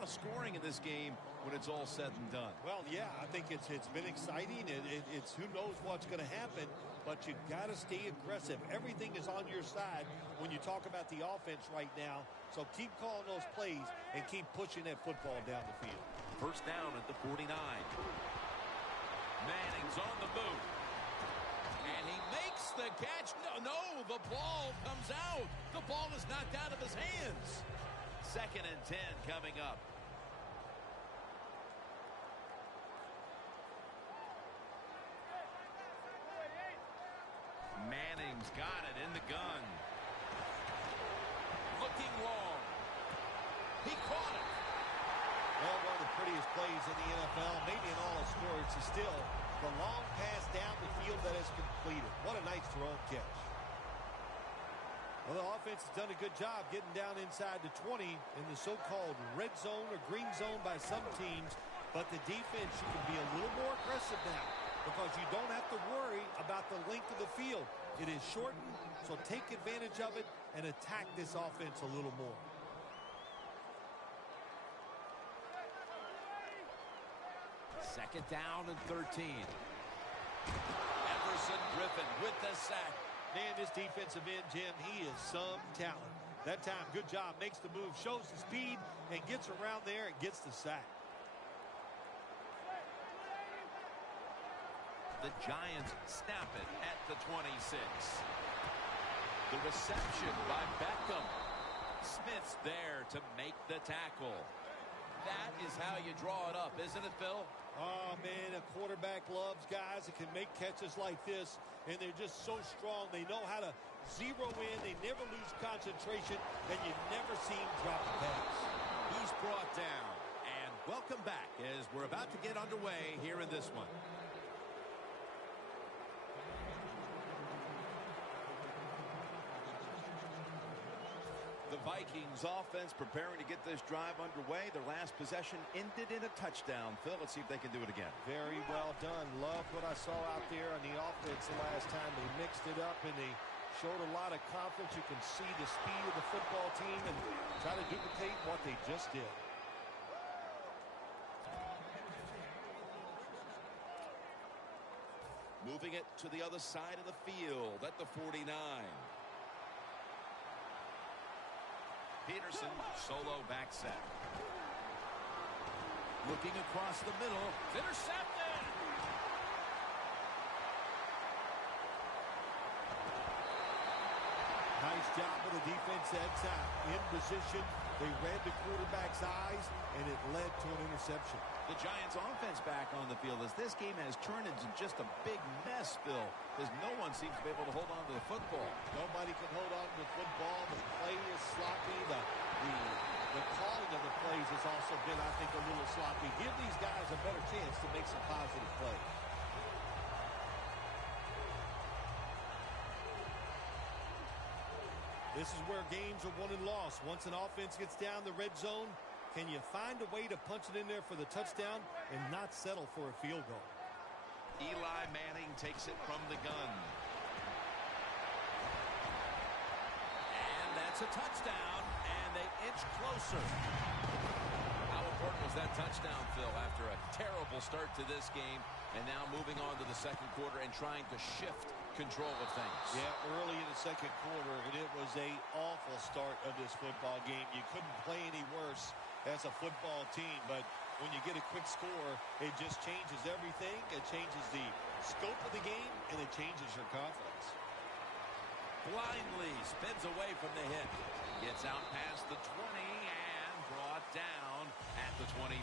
lot of scoring in this game when it's all said and done. Well, yeah, I think it's been exciting. It's who knows what's going to happen, but you've got to stay aggressive. Everything is on your side when you talk about the offense right now. So keep calling those plays and keep pushing that football down the field. First down at the 49. Manning's on the move. And he makes the catch. No, the ball comes out. The ball is knocked out of his hands. 2nd and 10 coming up. Manning's got it in the gun. Looking long. He caught it. Well, one of the prettiest plays in the NFL, maybe in all of sports, is still the long pass down the field that is completed. What a nice throw and catch. Well, the offense has done a good job getting down inside the 20 in the so-called red zone or green zone by some teams. But the defense, you can be a little more aggressive now because you don't have to worry about the length of the field. It is shortened, so take advantage of it and attack this offense a little more. Second down and 13. Everson Griffin with the sack. Man, this defensive end, Jim, he is some talent. That time, good job. Makes the move, shows the speed, and gets around there and gets the sack. The Giants snap it at the 26. The reception by Beckham. Smith's there to make the tackle. That is how you draw it up, isn't it, Phil? Oh, man, a quarterback loves guys that can make catches like this, and they're just so strong. They know how to zero in. They never lose concentration, and you never see him drop a pass. He's brought down. And welcome back as we're about to get underway here in this one. The Vikings offense preparing to get this drive underway. Their last possession ended in a touchdown. Phil, let's see if they can do it again. Very well done. Love what I saw out there on the offense the last time. They mixed it up and they showed a lot of confidence. You can see the speed of the football team and try to duplicate what they just did. Moving it to the other side of the field at the 49. Peterson, solo back set. Looking across the middle. It's intercepted. Nice job of the defense that time. In position, they read the quarterback's eyes, and it led to an interception. The Giants offense back on the field as this game has turned into just a big mess, Phil, because no one seems to be able to hold on to the football. Nobody can hold on to the football. The play is sloppy. The calling of the plays has also been, I think, a little sloppy. Give these guys a better chance to make some positive plays. This is where games are won and lost. Once an offense gets down the red zone, can you find a way to punch it in there for the touchdown and not settle for a field goal? Eli Manning takes it from the gun. And that's a touchdown, and they inch closer. How important was that touchdown, Phil, after a terrible start to this game, and now moving on to the second quarter and trying to shift control of things? Yeah, early in the second quarter, and it was an awful start of this football game. You couldn't play any worse as a football team, but when you get a quick score, it just changes everything. It changes the scope of the game, and it changes your confidence. Blindly spins away from the hit. Gets out past the 20 and brought down at the 24.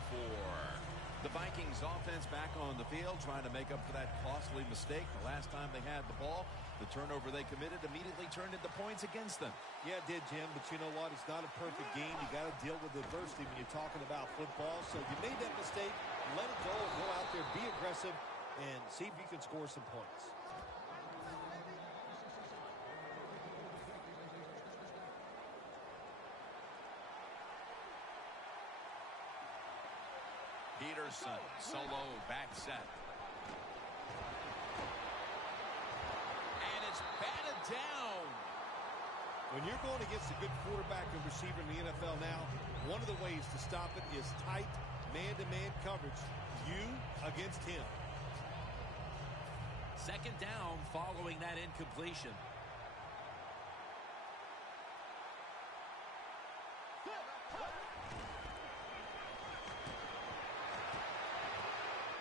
The Vikings offense back on the field trying to make up for that costly mistake. The last time they had the ball, the turnover they committed immediately turned into points against them. Yeah, it did, Jim, but you know what? It's not a perfect game. You got to deal with adversity when you're talking about football. So you made that mistake, let it go, and go out there, be aggressive, and see if you can score some points. Peterson, solo back set. And it's batted down. When you're going against a good quarterback and receiver in the NFL now, one of the ways to stop it is tight man-to-man coverage. You against him. Second down following that incompletion.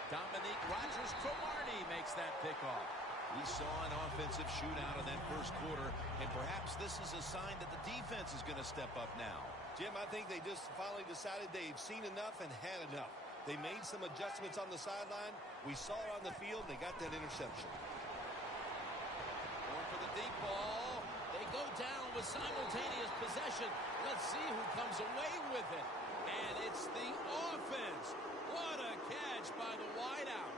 Dominique Rodgers-Cromartie makes that pickoff. We saw an offensive shootout in that first quarter, and perhaps this is a sign that the defense is going to step up now. Jim, I think they just finally decided they've seen enough and had enough. They made some adjustments on the sideline. We saw it on the field. They got that interception. Going for the deep ball. They go down with simultaneous possession. Let's see who comes away with it. And it's the offense. What a catch by the wideout.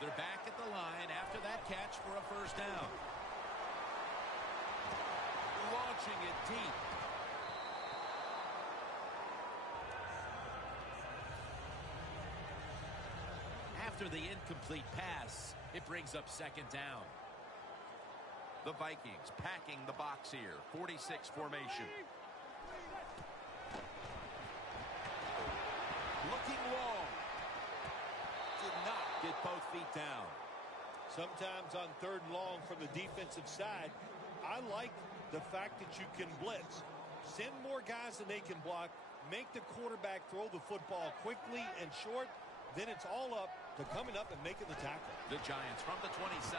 They're back at the line after that catch for a first down. Launching it deep. After the incomplete pass, it brings up second down. The Vikings packing the box here. 46 formation. Looking long. Did not get both feet down. Sometimes on third and long from the defensive side, I like the fact that you can blitz. Send more guys than they can block. Make the quarterback throw the football quickly and short. Then it's all up to coming up and making the tackle. The Giants from the 27.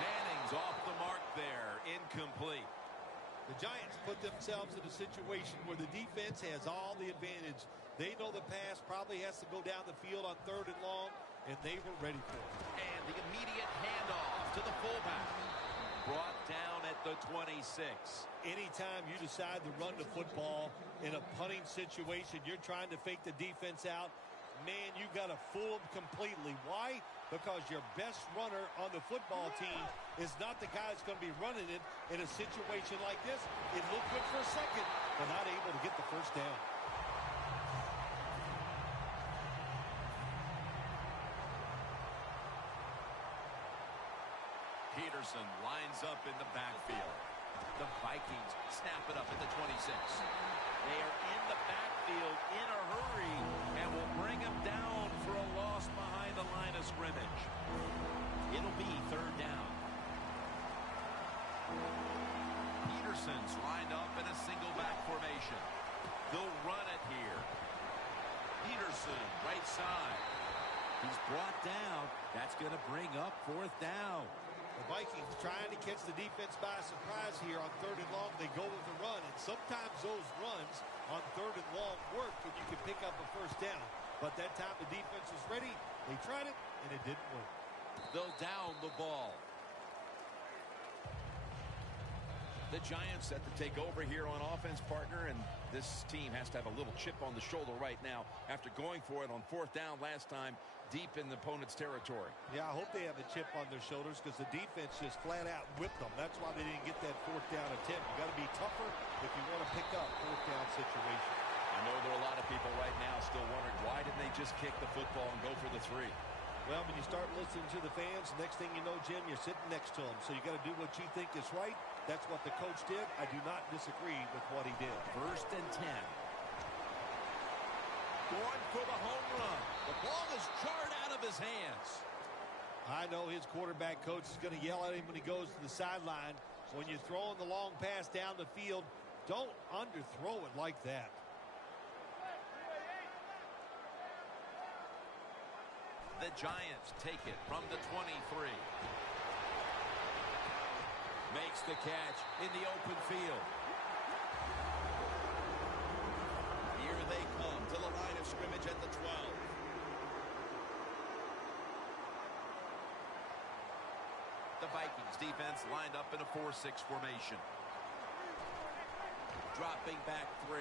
Manning's off the mark there. Incomplete. The Giants put themselves in a situation where the defense has all the advantage. They know the pass probably has to go down the field on third and long, and they were ready for it. And the immediate handoff to the fullback. Brought down at the 26. Anytime you decide to run the football in a punting situation, you're trying to fake the defense out. Man, you got to fool them completely. Why? Because your best runner on the football team is not the guy that's going to be running it in a situation like this. It looked good for a second, but not able to get the first down. Peterson lines up in the backfield. The Vikings snap it up at the 26. They are in the backfield in a hurry and will bring him down for a loss behind the line of scrimmage. It'll be third down. Peterson's lined up in a single back formation. They'll run it here. Peterson, right side. He's brought down. That's going to bring up fourth down. The Vikings trying to catch the defense by surprise here on third and long. They go with the run, and sometimes those runs on third and long work when you can pick up a first down. But that time the defense was ready. They tried it, and it didn't work. They'll down the ball. The Giants set to take over here on offense, partner, and this team has to have a little chip on the shoulder right now after going for it on fourth down last time deep in the opponent's territory. Yeah, I hope they have a chip on their shoulders because the defense just flat out whipped them. That's why they didn't get that fourth down attempt. You got to be tougher if you want to pick up fourth down situation. I know there are a lot of people right now still wondering why didn't they just kick the football and go for the three? Well, when you start listening to the fans, next thing you know, Jim, you're sitting next to them. So you got to do what you think is right. That's what the coach did. I do not disagree with what he did. First and 10. Going for the home run. The ball is jarred out of his hands. I know his quarterback coach is going to yell at him when he goes to the sideline. When you're throwing the long pass down the field, don't underthrow it like that. The Giants take it from the 23. Makes the catch in the open field. Here they come to the line of scrimmage at the 12. The Vikings defense lined up in a 4-6 formation. Dropping back 3.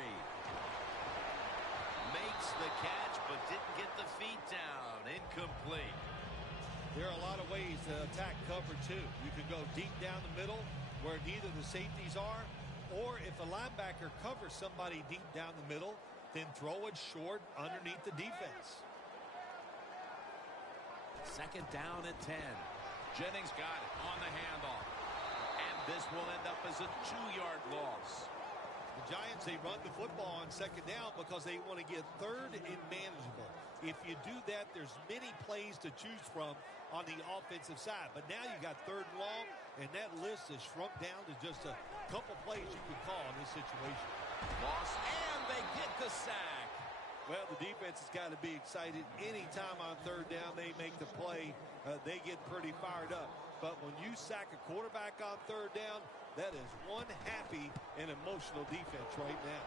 Makes the catch, but didn't get the feet down. Incomplete. There are a lot of ways to attack cover, too. You can go deep down the middle where neither the safeties are, or if a linebacker covers somebody deep down the middle, then throw it short underneath the defense. Second down at 10. Jennings got it on the handoff. And this will end up as a 2-yard loss. The Giants, they run the football on second down because they want to get third and manageable. If you do that, there's many plays to choose from on the offensive side. But now you got third and long, and that list is shrunk down to just a couple plays you can call in this situation. Loss, and they get the sack. Well, the defense has got to be excited. Anytime on third down they make the play, they get pretty fired up. But when you sack a quarterback on third down, that is one happy and emotional defense right now.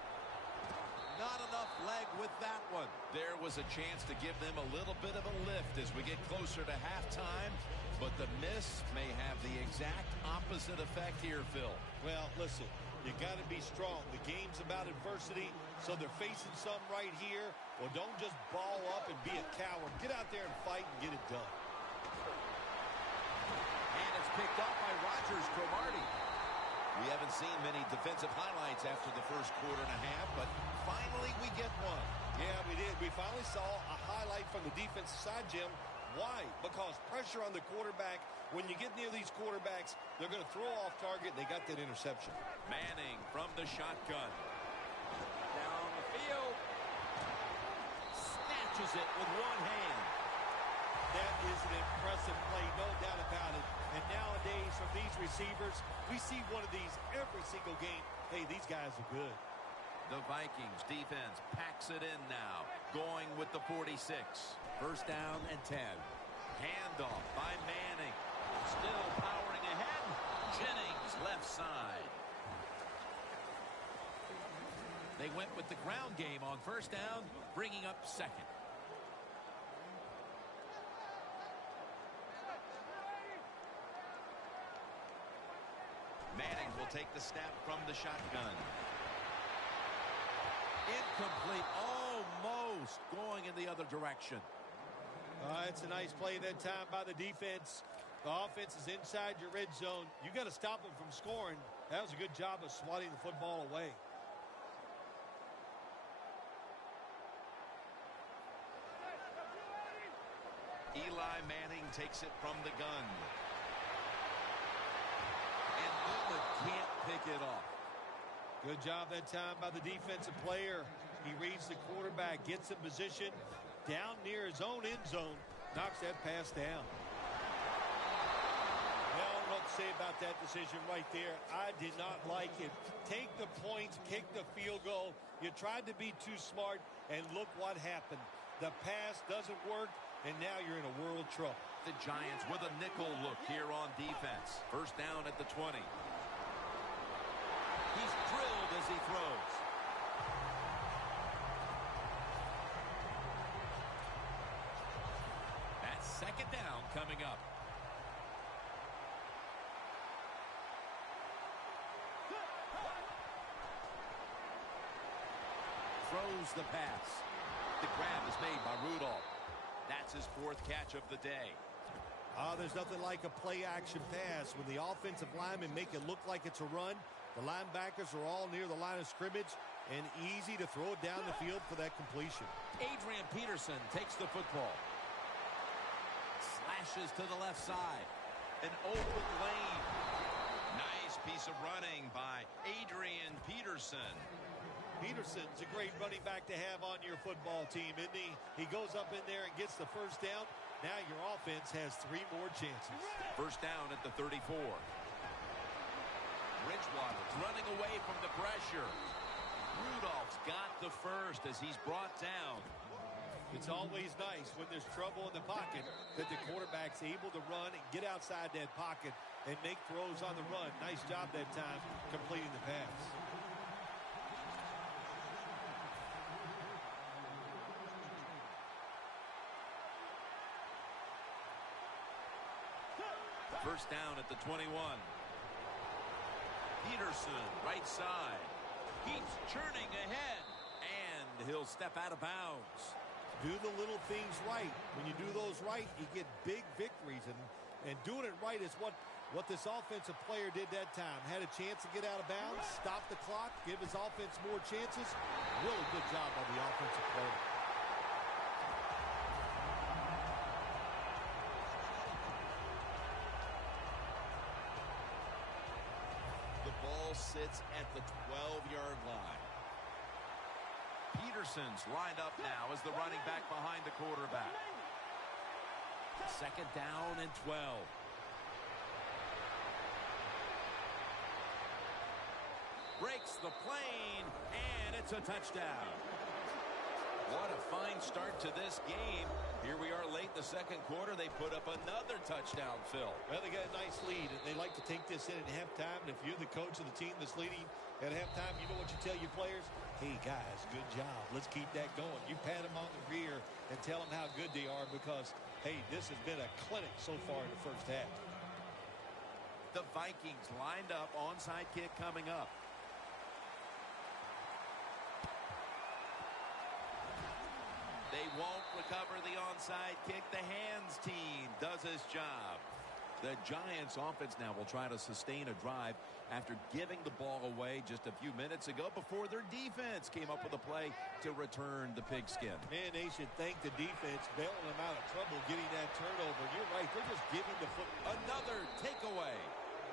Not enough leg with that one. There was a chance to give them a little bit of a lift as we get closer to halftime, but the miss may have the exact opposite effect here, Phil. Well, listen, you got to be strong. The game's about adversity, so they're facing some right here. Well, don't just ball up and be a coward. Get out there and fight and get it done. And it's picked up by Rodgers Cromartie. We haven't seen many defensive highlights after the first quarter and a half, but finally we get one. Yeah, we did. We finally saw a highlight from the defensive side, Jim. Why? Because pressure on the quarterback. When you get near these quarterbacks, they're going to throw off target. They got that interception. Manning from the shotgun. Down the field. Snatches it with one hand. That is an impressive play, no doubt about it. And nowadays, from these receivers, we see one of these every single game. Hey, these guys are good. The Vikings defense packs it in now, going with the 46. First down and 10. Handoff by Manning. Still powering ahead. Jennings left side. They went with the ground game on first down, bringing up second. Manning will take the snap from the shotgun. Incomplete, almost going in the other direction. It's a nice play that time by the defense. The offense is inside your red zone. You got to stop them from scoring. That was a good job of swatting the football away. Eli Manning takes it from the gun. And Newman can't pick it off. Good job that time by the defensive player. He reads the quarterback, gets in position, down near his own end zone, knocks that pass down. Well, I don't know what to say about that decision right there. I did not like it. Take the points, kick the field goal. You tried to be too smart, and look what happened. The pass doesn't work, and now you're in a world of trouble. The Giants with a nickel look here on defense. First down at the 20. He's drilled as he throws. That's second down coming up. Throws the pass. The grab is made by Rudolph. That's his fourth catch of the day. There's nothing like a play-action pass. When the offensive linemen make it look like it's a run, the linebackers are all near the line of scrimmage and easy to throw it down the field for that completion. Adrian Peterson takes the football. Slashes to the left side. An open lane. Nice piece of running by Adrian Peterson. Peterson's a great running back to have on your football team, isn't he? He goes up in there and gets the first down. Now your offense has 3 more chances. First down at the 34. Bridgewater's running away from the pressure. Rudolph's got the first as he's brought down. It's always nice when there's trouble in the pocket that the quarterback's able to run and get outside that pocket and make throws on the run. Nice job that time completing the pass. First down at the 21. Peterson, right side. He's churning ahead, and he'll step out of bounds. Do the little things right. When you do those right, you get big victories. And doing it right is what this offensive player did that time. Had a chance to get out of bounds, stop the clock, give his offense more chances. Really good job by the offensive player. minutes at the 12-yard line. Peterson's lined up now as the running back behind the quarterback. Second down and 12. Breaks the plane, and it's a touchdown. What a fine start to this game. Here we are late in the second quarter. They put up another touchdown, Phil. Well, they got a nice lead, and they like to take this in at halftime. And if you're the coach of the team that's leading at halftime, you know what you tell your players? Hey, guys, good job. Let's keep that going. You pat them on the rear and tell them how good they are because, hey, this has been a clinic so far in the first half. The Vikings lined up, onside kick coming up. They won't recover the onside kick. The hands team does his job. The Giants offense now will try to sustain a drive after giving the ball away just a few minutes ago before their defense came up with a play to return the pigskin. Man, they should thank the defense bailing them out of trouble getting that turnover. You're right. They're just giving the football. Another takeaway.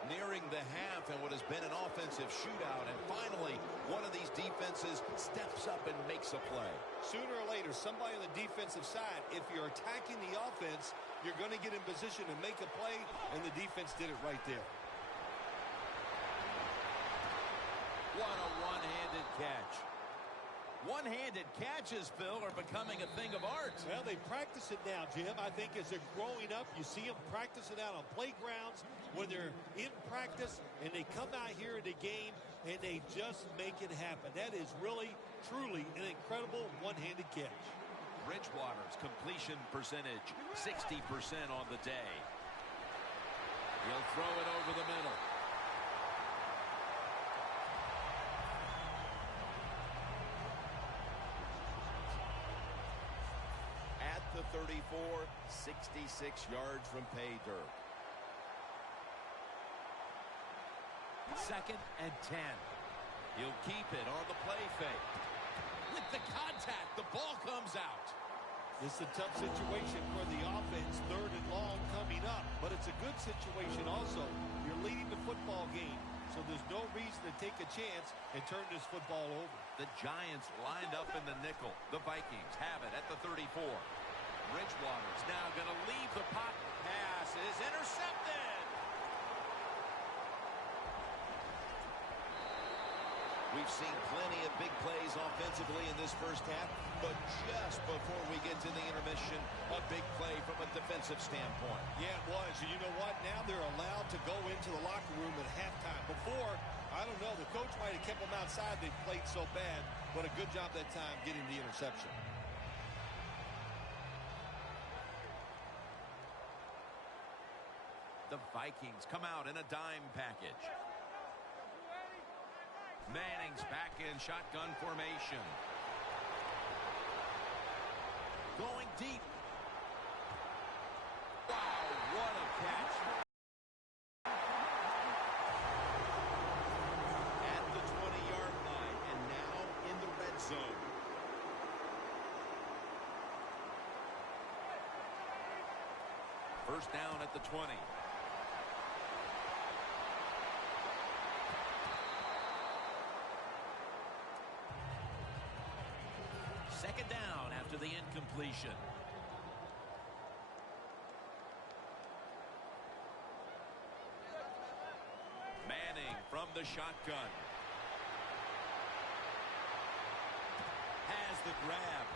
Nearing the half and what has been an offensive shootout, and finally one of these defenses steps up and makes a play. Sooner or later, somebody on the defensive side, if you're attacking the offense, you're going to get in position to make a play, and the defense did it right there. What a one-handed catch. One-handed catches, Phil, are becoming a thing of art. Well, they practice it now, Jim. I think as they're growing up, you see them practice it out on playgrounds when they're in practice, and they come out here in the game, and they just make it happen. That is really, truly an incredible one-handed catch. Bridgewater's completion percentage, 60% on the day. He'll throw it over the middle. At the 34, 66 yards from pay dirt. Second and 10. He'll keep it on the play fake. With the contact, the ball comes out. It's a tough situation for the offense, third and long coming up, but it's a good situation also. You're leading the football game, so there's no reason to take a chance and turn this football over. The Giants lined up in the nickel. The Vikings have it at the 34. Bridgewater's now going to leave the pocket. Pass is intercepted. We've seen plenty of big plays offensively in this first half, but just before we get to the intermission, a big play from a defensive standpoint. Yeah, it was. And you know what? Now they're allowed to go into the locker room at halftime. Before, I don't know, the coach might have kept them outside. They played so bad, but a good job that time getting the interception. The Vikings come out in a dime package. Manning's back in shotgun formation. Going deep. Wow, what a catch. At the 20-yard line, and now in the red zone. First down at the 20. Second down after the incompletion. Manning from the shotgun. Has the grab.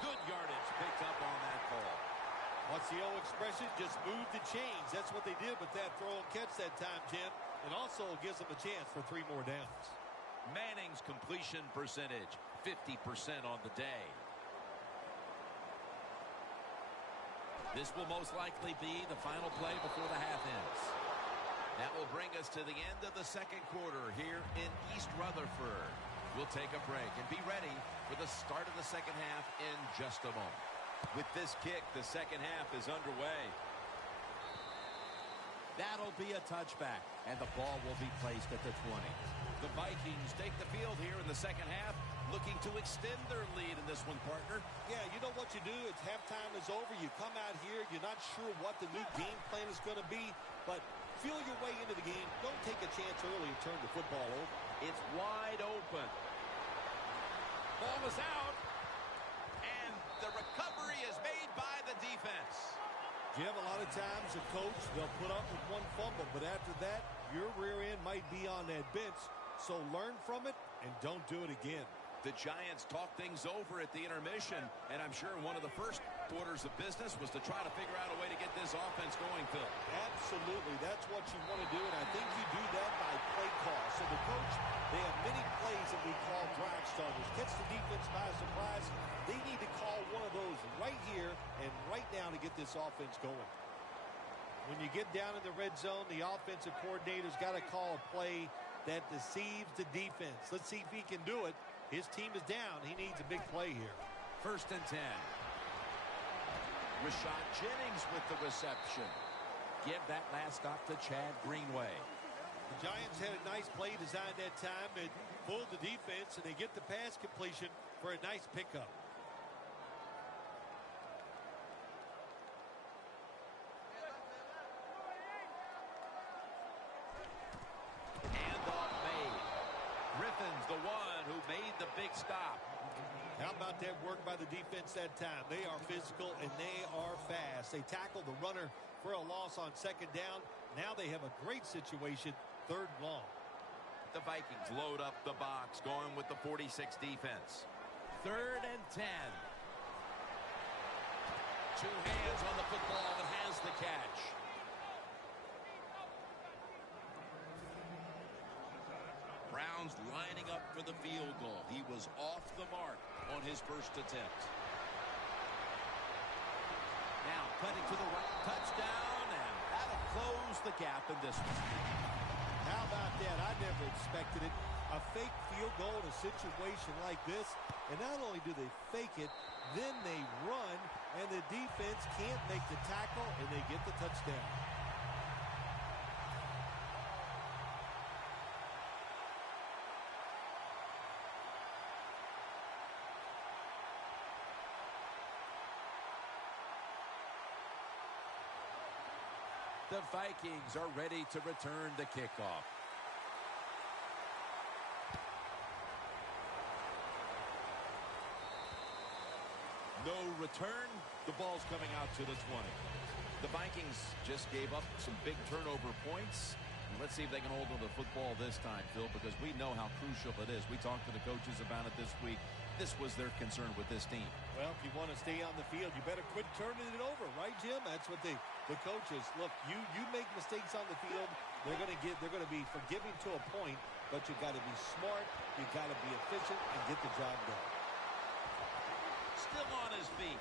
Good yardage picked up on that ball. What's the old expression? Just move the chains. That's what they did with that throw and catch that time, Jim. And also gives them a chance for 3 more downs. Manning's completion percentage, 50% on the day. This will most likely be the final play before the half ends. That will bring us to the end of the second quarter here in East Rutherford. We'll take a break and be ready for the start of the second half in just a moment. With this kick, the second half is underway. That'll be a touchback, and the ball will be placed at the 20. The Vikings take the field here in the second half, looking to extend their lead in this one, partner. Yeah, you know what you do? It's halftime is over. You come out here. You're not sure what the new game plan is going to be, but feel your way into the game. Don't take a chance early and turn the football over. It's wide open. Ball is out. And the recovery is made by the defense. Jim, a lot of times a coach, they'll put up with one fumble, but after that, your rear end might be on that bench. So learn from it and don't do it again. The Giants talked things over at the intermission, and I'm sure one of the first orders of business was to try to figure out a way to get this offense going, Phil. Absolutely. That's what you want to do, and I think you do that by play call. So the coach, they have many plays that we call drive starters. Catch the defense by surprise. They need to call one of those right here and right now to get this offense going. When you get down in the red zone, the offensive coordinator's got to call a play that deceives the defense. Let's see if he can do it. His team is down. He needs a big play here. 1st and 10. Rashad Jennings with the reception. Give that last stop to Chad Greenway. The Giants had a nice play design that time and pulled the defense, and they get the pass completion for a nice pickup. Handoff made. Griffin's the one who made the big stop. How about that work by the defense that time? They are physical and they are fast. They tackled the runner for a loss on 2nd down. Now they have a great situation, 3rd and long. The Vikings load up the box, going with the 46 defense. 3rd and 10. Two hands on the football and has the catch. Browns lining up for the field goal. He was off the mark on his first attempt. Now cutting to the right, touchdown, and that'll close the gap in this one. How about that? I never expected it. A fake field goal in a situation like this, and not only do they fake it, then they run, and the defense can't make the tackle, and they get the touchdown. The Vikings are ready to return the kickoff. No return. The ball's coming out to the 20. The Vikings just gave up some big turnover points. Let's see if they can hold on to the football this time, Phil, because we know how crucial it is. We talked to the coaches about it this week. This was their concern with this team. Well, if you want to stay on the field, you better quit turning it over, right, Jim? That's what the coaches look. You make mistakes on the field, they're going to be forgiving to a point, but you got to be smart, you got to be efficient, and get the job done. Still on his feet.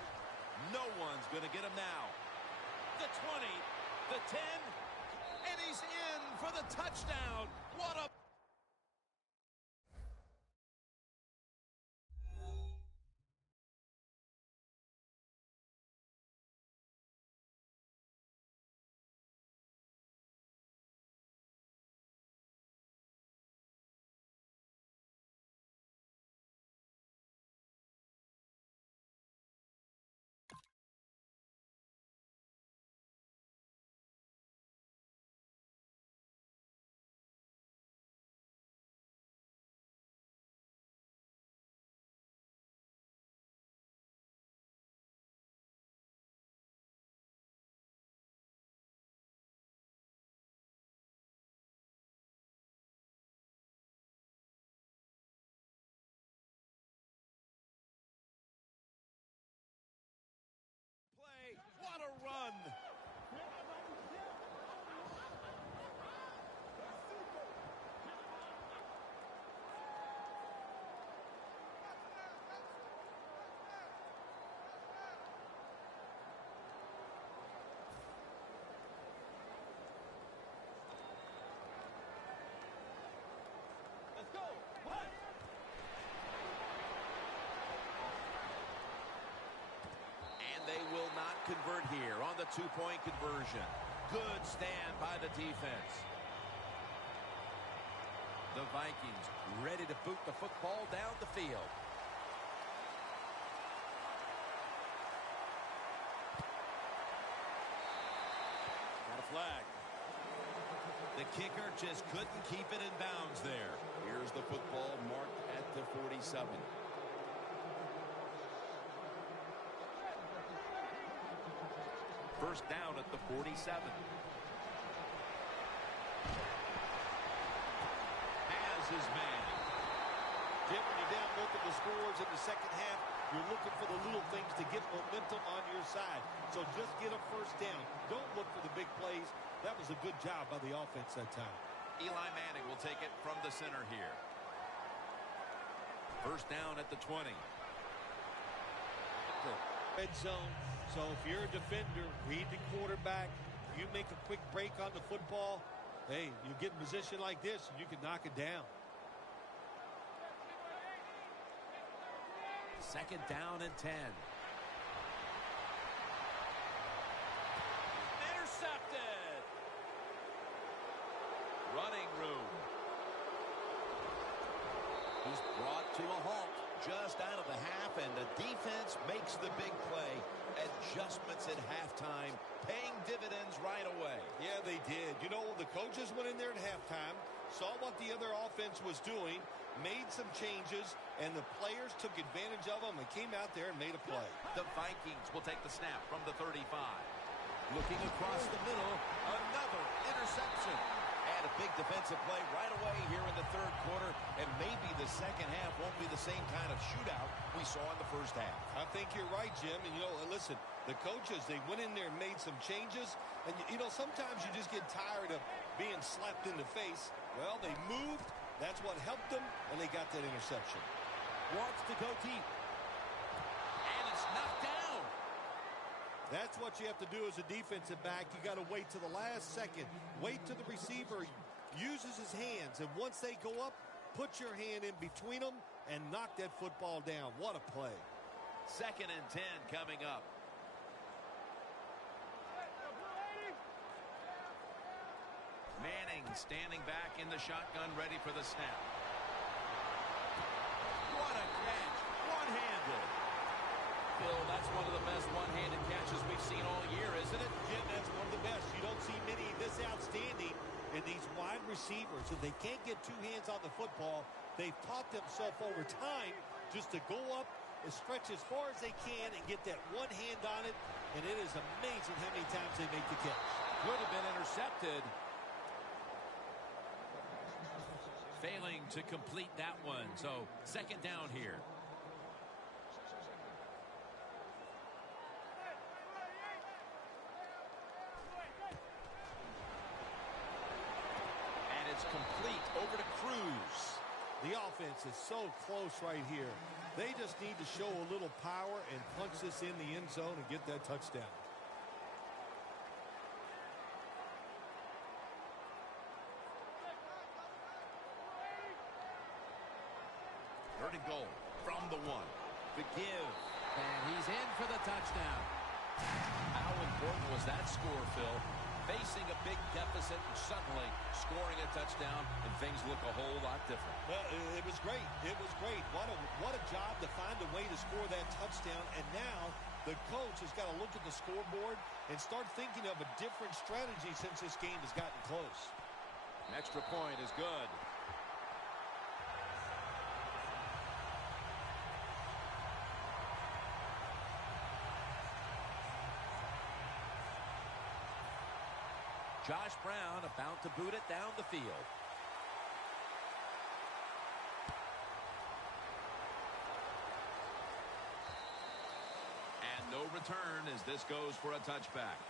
No one's going to get him now. The 20, the 10, and he's in for the touchdown. What a... play. What a run. Let's go. What? They will not convert here on the two-point conversion. Good stand by the defense. The Vikings ready to boot the football down the field. Got a flag. The kicker just couldn't keep it in bounds there. Here There's the football marked at the 47. First down at the 47. Has his man. Jim, when you're down multiple scores in the second half, you're looking for the little things to get momentum on your side. So just get a first down. Don't look for the big plays. That was a good job by the offense that time. Eli Manning will take it from the center here. First down at the 20. Red zone. So if you're a defender, read the quarterback. You make a quick break on the football. Hey, you get in position like this, and you can knock it down. Second down and 10. Intercepted. Running room. He's brought to a halt just out of the half, and the defense makes the big play. Adjustments at halftime, paying dividends right away. Yeah, they did. You know, the coaches went in there at halftime, saw what the other offense was doing, made some changes, and the players took advantage of them and came out there and made a play. The Vikings will take the snap from the 35. Looking across the middle, another interception. And a big defensive play right away here in the third quarter, and maybe the second half won't be the same kind of shootout we saw in the first half. I think you're right, Jim. And, you know, listen, the coaches, they went in there and made some changes. And, you know, sometimes you just get tired of being slapped in the face. Well, they moved. That's what helped them, and they got that interception. Wants to go deep. And it's knocked down. That's what you have to do as a defensive back. You got to wait to the last second. Wait till the receiver uses his hands. And once they go up, put your hand in between them and knock that football down. What a play. Second and 10 coming up. Manning standing back in the shotgun, ready for the snap. What a catch. One-handed. Phil, that's one of the best one-handed catches we've seen all year, isn't it? Jim, that's one of the best. You don't see many this outstanding in these wide receivers. If they can't get two hands on the football, they've taught themselves over time just to go up and stretch as far as they can and get that one hand on it. And it is amazing how many times they make the catch. Could have been intercepted. Failing to complete that one. So second down here. And it's complete over to Cruz. The offense is so close right here. They just need to show a little power and punch this in the end zone and get that touchdown. Third and goal from the 1. The give. And he's in for the touchdown. How important was that score, Phil? Facing a big deficit and suddenly scoring a touchdown, and things look a whole lot different. Well, it was great. It was great. What a job to find a way to score that touchdown. And now the coach has got to look at the scoreboard and start thinking of a different strategy since this game has gotten close. An extra point is good. Josh Brown about to boot it down the field. And no return as this goes for a touchback.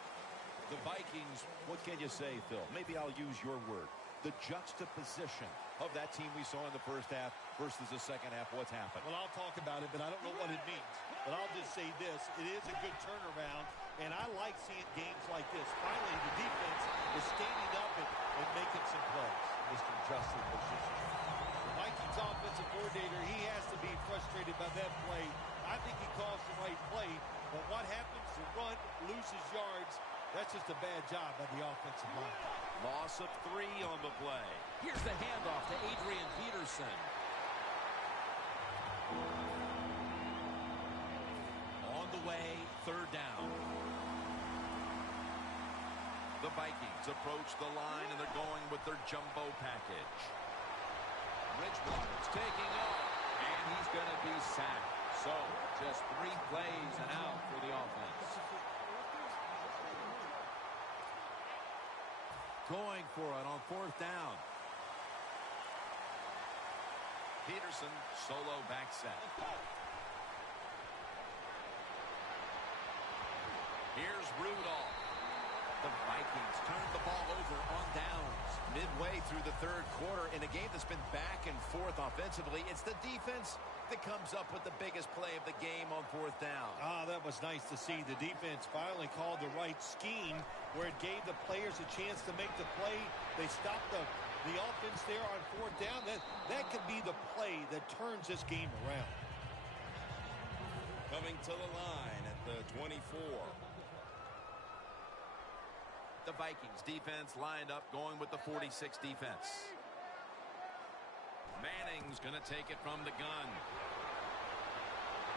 The Vikings, what can you say, Phil? Maybe I'll use your word. The juxtaposition of that team we saw in the first half versus the second half. What's happened? Well, I'll talk about it, but I don't know what it means. But I'll just say this. It is a good turnaround, and I like seeing games like this. Finally, the defense is standing up and making some plays. Mr. Justin was just the Vikings offensive coordinator. He has to be frustrated by that play. I think he calls the right play, but what happens? The run loses yards. That's just a bad job by the offensive line. Loss of 3 on the play. Here's the handoff to Adrian Peterson. On the way, third down. The Vikings approach the line, and they're going with their jumbo package. Bridgewater's taking off, and he's going to be sacked. So, just 3 plays and out for the offense. Going for it on 4th down. Peterson, solo back set. Here's Rudolph. The Vikings turn the ball over on downs. Midway through the 3rd quarter in a game that's been back and forth offensively, it's the defense that comes up with the biggest play of the game on 4th down. That was nice to see. The defense finally called the right scheme where it gave the players a chance to make the play. They stopped the offense there on 4th down. That could be the play that turns this game around. Coming to the line at the 24. The Vikings defense lined up going with the 46 defense. Manning's going to take it from the gun.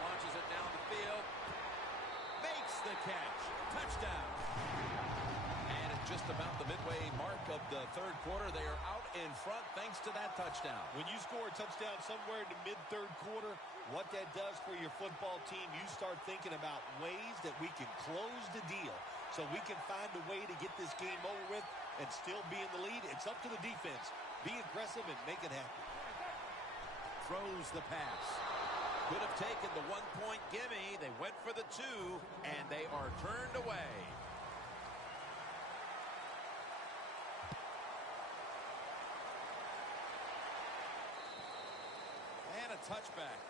Launches it down the field. Makes the catch. Touchdown. And at just about the midway mark of the 3rd quarter, they are out in front thanks to that touchdown. When you score a touchdown somewhere in the mid-3rd quarter, what that does for your football team, you start thinking about ways that we can close the deal so we can find a way to get this game over with and still be in the lead. It's up to the defense. Be aggressive and make it happen. Throws the pass. Could have taken the 1-point gimme. They went for the 2, and they are turned away. And a touchback.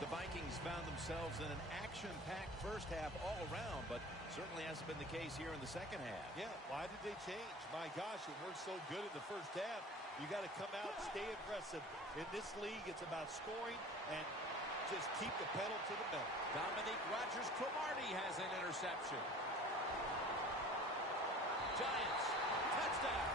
The Vikings found themselves in an action-packed first half all around, but certainly hasn't been the case here in the second half. Yeah, why did they change? My gosh, it worked so good in the first half. You got to come out, stay aggressive. In this league, it's about scoring and just keep the pedal to the metal. Dominique Rodgers-Cromartie has an interception. Giants, touchdown.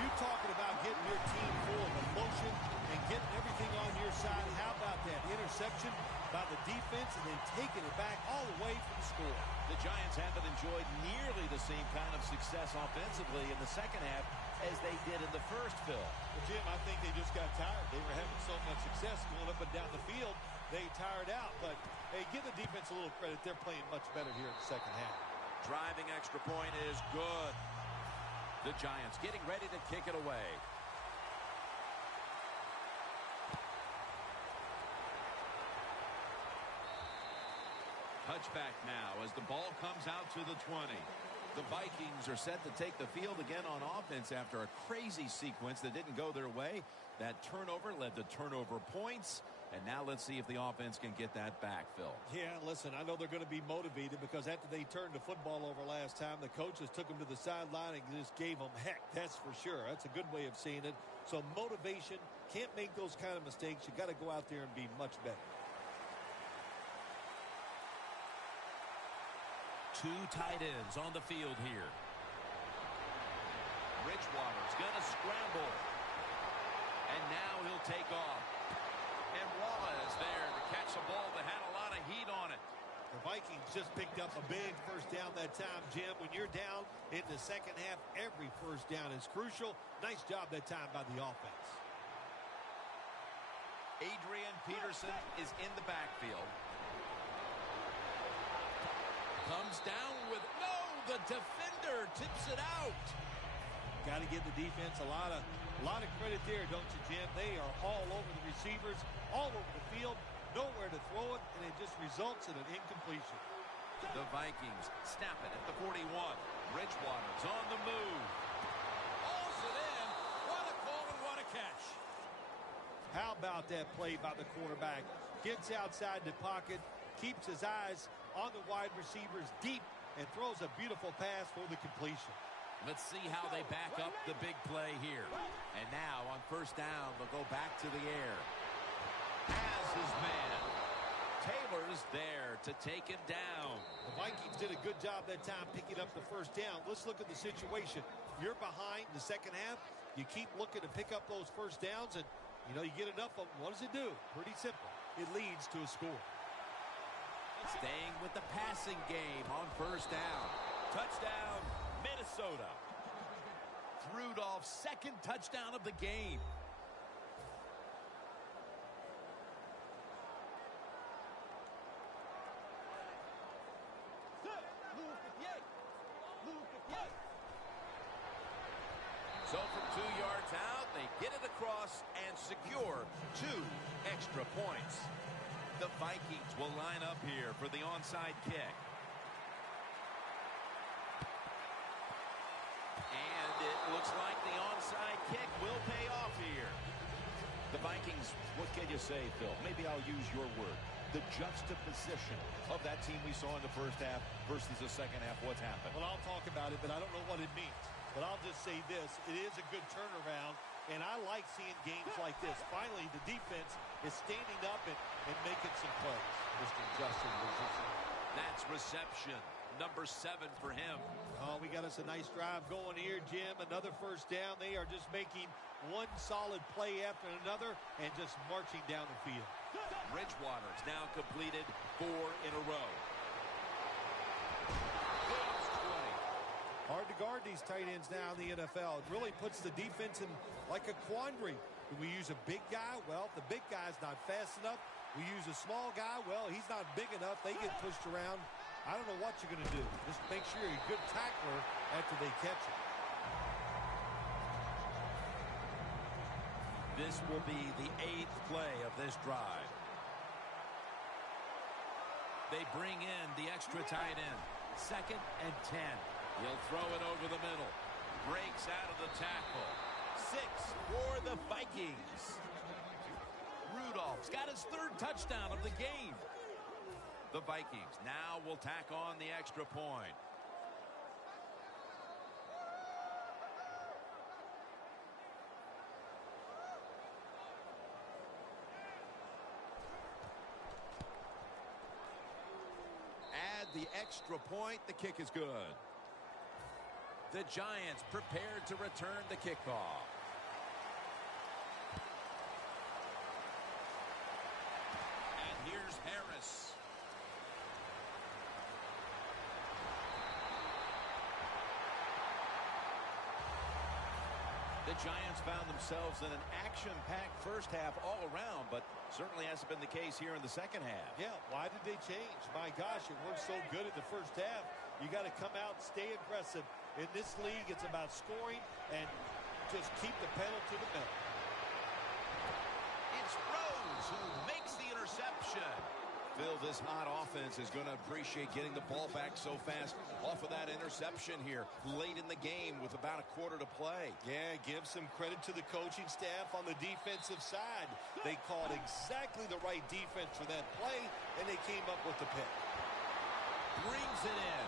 You talking about getting your team full of emotion and getting everything on your side. How about that interception by the defense and then taking it back all the way for the score? The Giants haven't enjoyed nearly the same kind of success offensively in the second half as they did in the first, Phil. Well, Jim, I think they just got tired. They were having so much success going up and down the field. They tired out. But, hey, give the defense a little credit. They're playing much better here in the second half. Driving extra point is good. The Giants getting ready to kick it away. Touchback now as the ball comes out to the 20. The Vikings are set to take the field again on offense after a crazy sequence that didn't go their way. That turnover led to turnover points. And now let's see if the offense can get that back, Phil. Yeah, listen, I know they're going to be motivated because after they turned the football over last time, the coaches took them to the sideline and just gave them heck. That's for sure. That's a good way of seeing it. So motivation, can't make those kind of mistakes. You got to go out there and be much better. 2 tight ends on the field here. Bridgewater's going to scramble. And now he'll take off. And Wallace there to catch a ball that had a lot of heat on it. The Vikings just picked up a big first down that time, Jim. When you're down in the second half, every first down is crucial. Nice job that time by the offense. Adrian Peterson is in the backfield. Comes down with, no, the defender tips it out. Got to give the defense a lot of credit there, don't you, Jim? They are all over the receivers, all over the field, nowhere to throw it, and it just results in an incompletion. The Vikings snap it at the 41. Bridgewater's on the move. Hauls it in. What a call and what a catch. How about that play by the quarterback? Gets outside the pocket, keeps his eyes on the wide receivers deep, and throws a beautiful pass for the completion. Let's see how they back up the big play here. And now on first down, they'll go back to the air. Has his man. Taylor's there to take him down. The Vikings did a good job that time picking up the first down. Let's look at the situation. You're behind the second half. You keep looking to pick up those first downs, and, you know, you get enough of them. What does it do? Pretty simple. It leads to a score. Staying with the passing game on first down. Touchdown, Minnesota. Rudolph's second touchdown of the game. So from 2 yards out, they get it across and secure 2 extra points. The Vikings will line up here for the onside kick. And it looks like the onside kick will pay off here. The Vikings, what can you say, Phil? Maybe I'll use your word. The juxtaposition of that team we saw in the first half versus the second half. What's happened? Well, I'll talk about it, but I don't know what it means. But I'll just say this. It is a good turnaround, and I like seeing games like this. Finally, the defense is standing up and making some plays. Mr. Justin. That's reception. Number 7 for him. Oh, we got us a nice drive going here, Jim. Another first down. They are just making one solid play after another and just marching down the field. Bridgewater's now completed 4 in a row. Hard to guard these tight ends now in the NFL. It really puts the defense in like a quandary. Do we use a big guy? Well, the big guy's not fast enough. We use a small guy. Well, he's not big enough. They get pushed around. I don't know what you're going to do. Just make sure you're a good tackler after they catch it. This will be the 8th play of this drive. They bring in the extra tight end. 2nd and 10. He'll throw it over the middle. Breaks out of the tackle. 6 for the Vikings. Rudolph's got his 3rd touchdown of the game. The Vikings now will tack on the extra point. Add the extra point. The kick is good. The Giants prepared to return the kickoff. And here's Harris. The Giants found themselves in an action-packed first half all around, but certainly hasn't been the case here in the second half. Yeah, why did they change? My gosh, it worked so good in the first half. You got to come out, stay aggressive. In this league, it's about scoring and just keep the pedal to the metal. It's Rose who makes the interception. Phil, this hot offense is going to appreciate getting the ball back so fast off of that interception here late in the game with about a quarter to play. Yeah, give some credit to the coaching staff on the defensive side. They called exactly the right defense for that play, and they came up with the pick. Brings it in.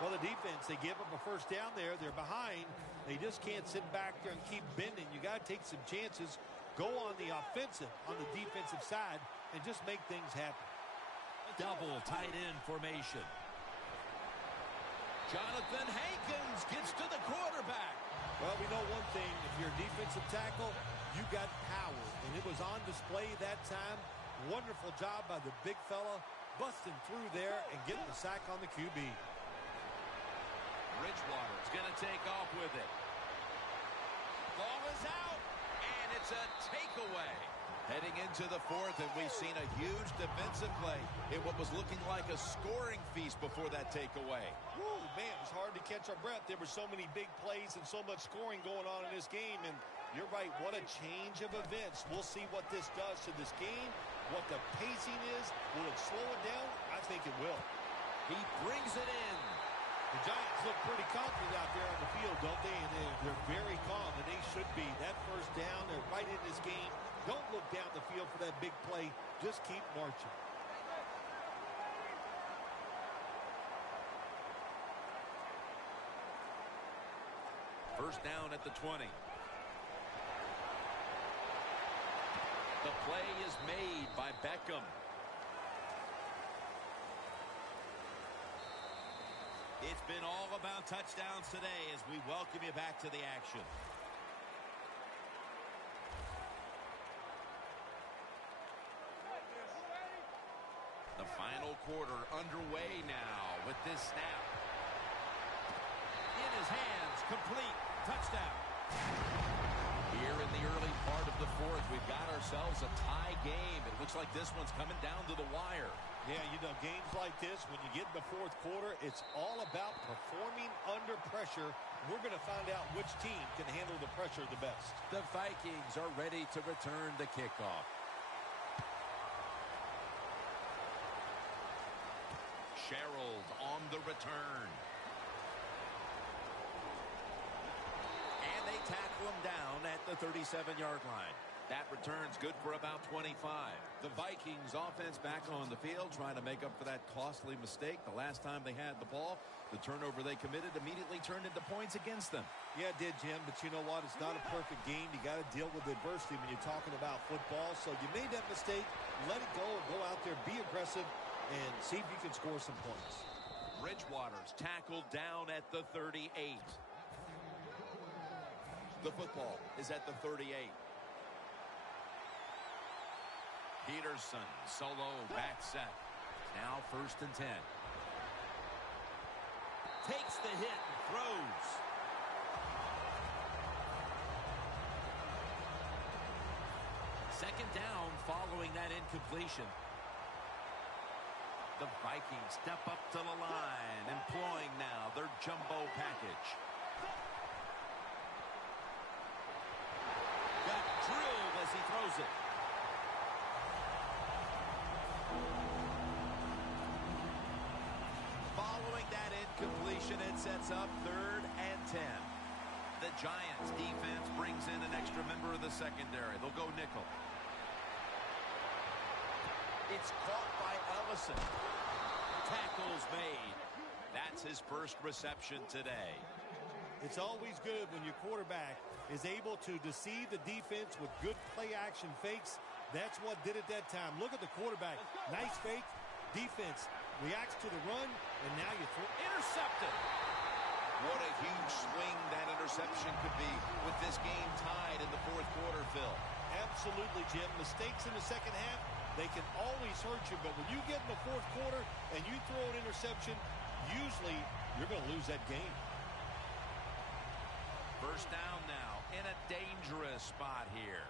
Well, the defense, they give up a first down there. They're behind. They just can't sit back there and keep bending. You got to take some chances, go on the offensive, on the defensive side, and just make things happen. Double tight end formation. Jonathan Hankins gets to the quarterback. Well, we know one thing. If you're a defensive tackle, you got power. And it was on display that time. Wonderful job by the big fella, busting through there and getting the sack on the QB. Bridgewater's going to take off with it. Ball is out, and it's a takeaway. Heading into the 4th, and we've seen a huge defensive play in what was looking like a scoring feast before that takeaway. Woo, man, it was hard to catch our breath. There were so many big plays and so much scoring going on in this game, and you're right, what a change of events. We'll see what this does to this game, what the pacing is. Will it slow it down? I think it will. He brings it in. The Giants look pretty confident out there on the field, don't they? And they're very calm, and they should be. That first down, they're right in this game. Don't look down the field for that big play. Just keep marching. First down at the 20. The play is made by Beckham. It's been all about touchdowns today as we welcome you back to the action. The final quarter underway now with this snap. In his hands, complete, touchdown. Here in the early part of the fourth, we've got ourselves a tie game. It looks like this one's coming down to the wire. Yeah, you know, games like this, when you get in the fourth quarter, it's all about performing under pressure. We're going to find out which team can handle the pressure the best. The Vikings are ready to return the kickoff. Sherald on the return. And they tackle him down at the 37-yard line. That return's good for about 25. The Vikings offense back on the field trying to make up for that costly mistake. The last time they had the ball, the turnover they committed immediately turned into points against them. Yeah, it did, Jim, but you know what? It's not a perfect game. You got to deal with adversity when you're talking about football. So you made that mistake. Let it go and go out there, be aggressive, and see if you can score some points. Bridgewater's tackled down at the 38. The football is at the 38. Peterson, solo, back set. Now 1st and 10. Takes the hit and throws. Second down following that incompletion. The Vikings step up to the line, employing now their jumbo package. Got drilled as he throws it. Following that incompletion, it sets up 3rd and 10. The Giants defense brings in an extra member of the secondary. They'll go nickel. It's caught by Ellison. Tackles made. That's his first reception today. It's always good when your quarterback is able to deceive the defense with good play-action fakes. That's what did it that time. Look at the quarterback. Nice fake. Defense reacts to the run, and now you throw. Intercepted. What a huge swing that interception could be with this game tied in the fourth quarter, Phil. Absolutely, Jim. Mistakes in the second half, they can always hurt you. But when you get in the fourth quarter and you throw an interception, usually you're going to lose that game. First down now in a dangerous spot here.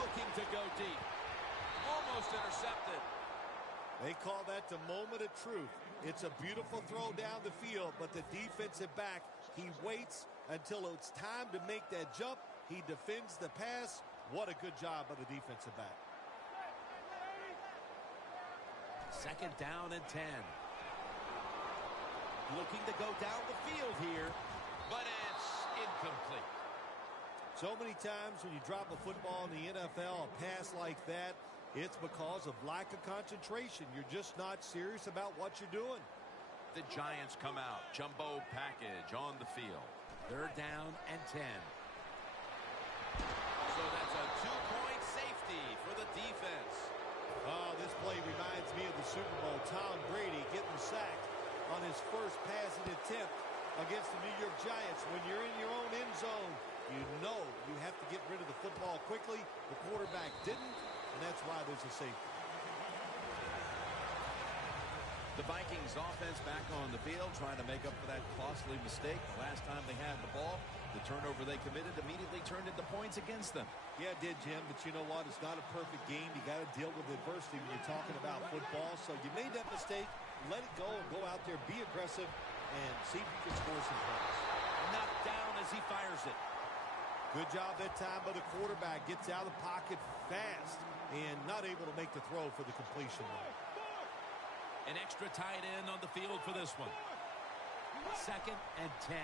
Looking to go deep. Almost intercepted. They call that the moment of truth. It's a beautiful throw down the field, but the defensive back, he waits until it's time to make that jump. He defends the pass. What a good job by the defensive back. Second down and 10. Looking to go down the field here, but it's incomplete. So many times when you drop a football in the NFL, a pass like that, it's because of lack of concentration. You're just not serious about what you're doing. The Giants come out. Jumbo package on the field. 3rd down and 10. So that's a 2-point safety for the defense. Oh, this play reminds me of the Super Bowl. Tom Brady getting sacked on his first passing attempt against the New York Giants. When you're in your own end zone, you know you have to get rid of the football quickly. The quarterback didn't, and that's why there's a safety. The Vikings offense back on the field trying to make up for that costly mistake. The last time they had the ball, the turnover they committed immediately turned into points against them. Yeah, it did, Jim, but you know what? It's not a perfect game. You got to deal with adversity when you're talking about football. So you made that mistake. Let it go and go out there, be aggressive, and see if you can score some points. Knocked down as he fires it. Good job that time by the quarterback. Gets out of the pocket fast and not able to make the throw for the completion there. An extra tight end on the field for this one. 2nd and 10.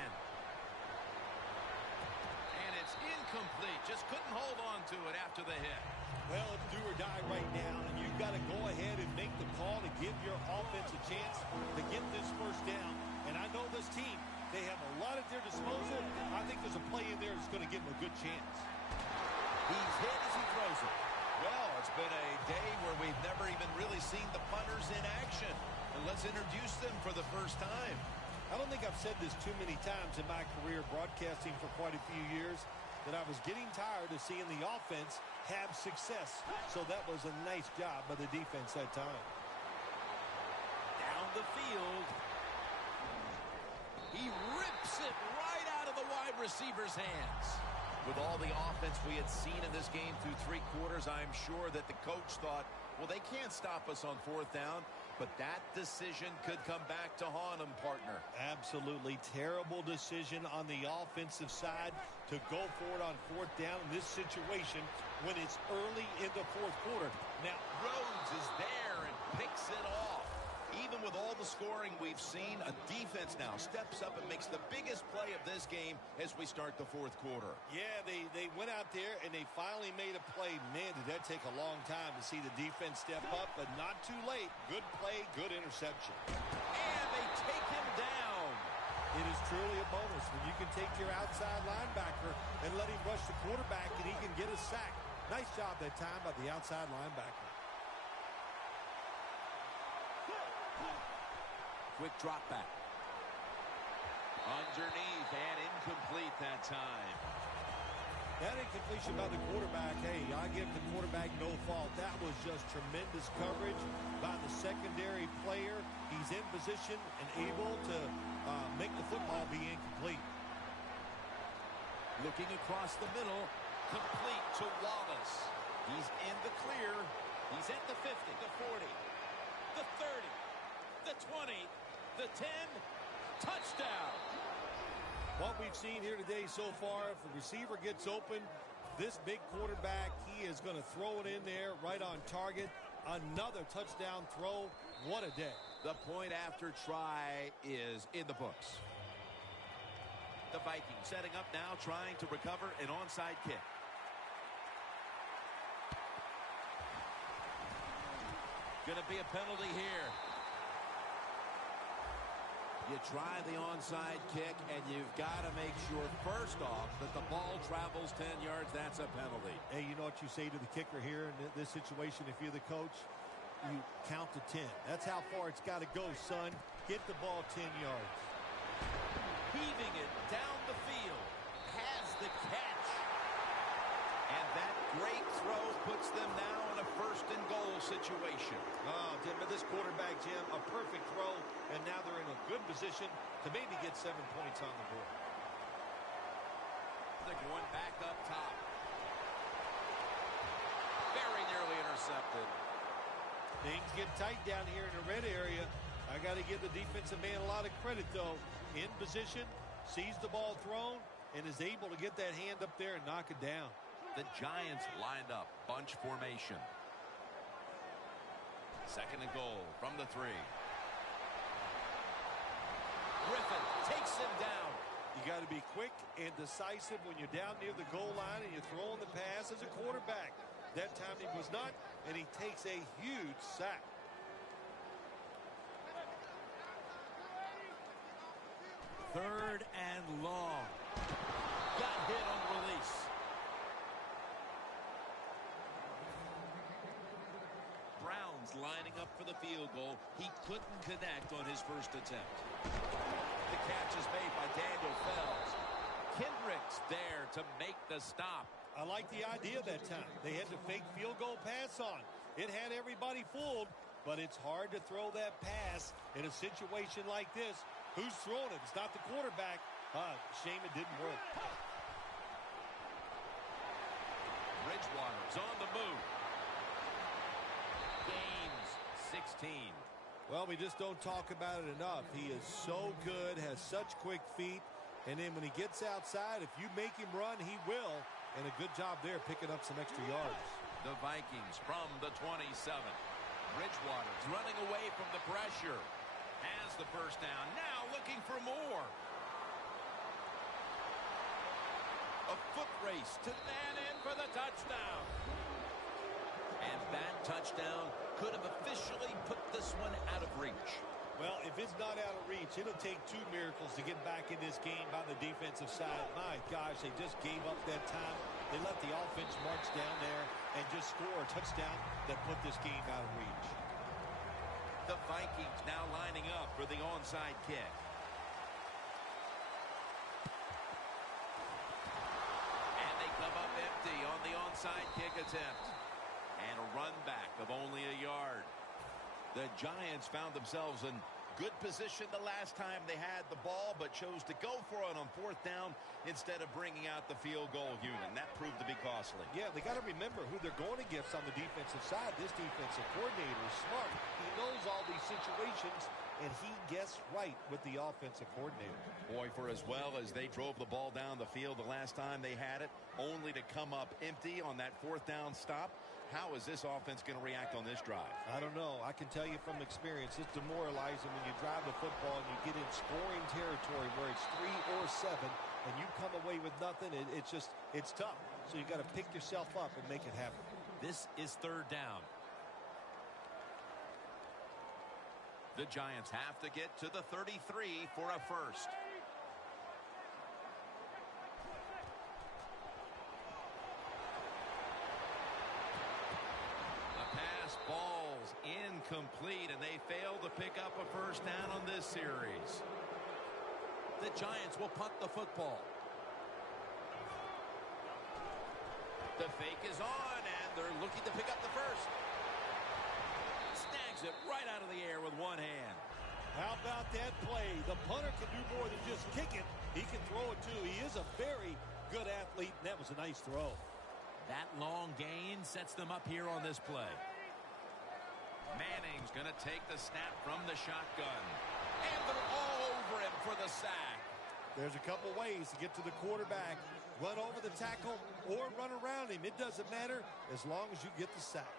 And it's incomplete. Just couldn't hold on to it after the hit. Well, it's do or die right now, and you've got to go ahead and make the call to give your offense a chance to get this first down. And I know this team, they have a lot at their disposal. I think there's a play in there that's going to give them a good chance. He's hit as he throws it. Well, it's been a day where we've never even really seen the punters in action. And let's introduce them for the first time. I don't think I've said this too many times in my career broadcasting for quite a few years. that I was getting tired of seeing the offense have success. So that was a nice job by the defense that time. Down the field. He rips it right out of the wide receiver's hands. With all the offense we had seen in this game through 3 quarters, I'm sure that the coach thought, well, they can't stop us on 4th down. But that decision could come back to haunt him, partner. Absolutely terrible decision on the offensive side to go for it on 4th down in this situation when it's early in the 4th quarter. Now, Rhodes is there and picks it off. Even with all the scoring we've seen, a defense now steps up and makes the biggest play of this game as we start the 4th quarter. Yeah, they went out there and they finally made a play. Man, did that take a long time to see the defense step up, but not too late. Good play, good interception. And they take him down. It is truly a bonus when you can take your outside linebacker and let him rush the quarterback and he can get a sack. Nice job that time by the outside linebacker. Quick drop back. Underneath and incomplete that time. That incompletion by the quarterback, hey, I give the quarterback no fault. That was just tremendous coverage by the secondary player. He's in position and able to make the football be incomplete. Looking across the middle, complete to Wallace. He's in the clear. He's at the 50, the 40, the 30, the 20, the 10, touchdown. What we've seen here today so far, if the receiver gets open, this big quarterback, he is going to throw it in there right on target. Another touchdown throw. What a day. The point after try is in the books. The Vikings setting up now, trying to recover an onside kick. Going to be a penalty here. You try the onside kick, and you've got to make sure, first off, that the ball travels 10 yards. That's a penalty. Hey, you know what you say to the kicker here in this situation if you're the coach? You count to 10. That's how far it's got to go, son. Get the ball 10 yards. Heaving it down the field. Has the catch. And that great throw puts them now in a 1st and goal situation. Oh, Tim, but this quarterback, Jim, a perfect throw, and now they're in a good position to maybe get 7 points on the board. They're going back up top. Very nearly intercepted. Things get tight down here in the red area. I got to give the defensive man a lot of credit, though. In position, sees the ball thrown, and is able to get that hand up there and knock it down. The Giants lined up, bunch formation. 2nd and goal from the 3. Griffin takes him down. You got to be quick and decisive when you're down near the goal line and you're throwing the pass as a quarterback. That time he was not, and he takes a huge sack. Third and long. Got hit on release. Browns lining up for the field goal. He couldn't connect on his first attempt. The catch is made by Daniel Fells. Kendricks there to make the stop. I like the idea that time. They had the fake field goal pass on. It had everybody fooled, but it's hard to throw that pass in a situation like this. Who's throwing it? It's not the quarterback. Shame it didn't work. Bridgewater's on the move. Games 16. Well, we just don't talk about it enough. He is so good, has such quick feet, and then when he gets outside, if you make him run, he will. And a good job there picking up some extra yards. The Vikings from the 27. Bridgewater's running away from the pressure. Has the first down. Now looking for more. A foot race to man in for the touchdown. And that touchdown could have officially put this one out of reach. Well, if it's not out of reach, it'll take 2 miracles to get back in this game by the defensive side. My gosh, they just gave up that time. They let the offense march down there and just score a touchdown that put this game out of reach. The Vikings now lining up for the onside kick. And they empty on the onside kick attempt. And a run back of only a yard. The Giants found themselves in good position the last time they had the ball, but chose to go for it on 4th down instead of bringing out the field goal unit. And that proved to be costly. Yeah, they got to remember who they're going against on the defensive side. This defensive coordinator is smart. He knows all these situations, and he guessed right with the offensive coordinator. Boy, for as well as they drove the ball down the field the last time they had it, only to come up empty on that 4th down stop. How is this offense going to react on this drive? I don't know. I can tell you from experience, it's demoralizing when you drive the football and you get in scoring territory where it's 3 or 7 and you come away with nothing. It's tough. So you got to pick yourself up and make it happen. This is 3rd down. The Giants have to get to the 33 for a first. Ball's incomplete, and they fail to pick up a first down on this series. The Giants will punt the football. The fake is on, and they're looking to pick up the first. Snags it right out of the air with one hand. How about that play? The punter can do more than just kick it. He can throw it, too. He is a very good athlete, and that was a nice throw. That long gain sets them up here on this play. Manning's going to take the snap from the shotgun. And they're all over him for the sack. There's a couple ways to get to the quarterback. Run over the tackle or run around him. It doesn't matter as long as you get the sack.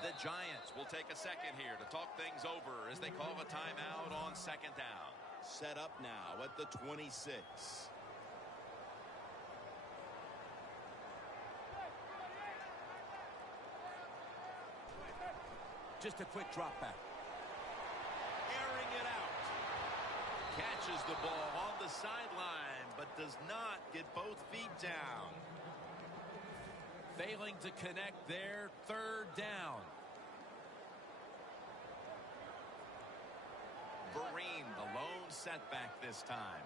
The Giants will take a second here to talk things over as they call a timeout on 2nd down. Set up now at the 26. Just a quick drop back. Airing it out. Catches the ball on the sideline, but does not get both feet down. Failing to connect there. 3rd down. Vereen, the lone setback this time.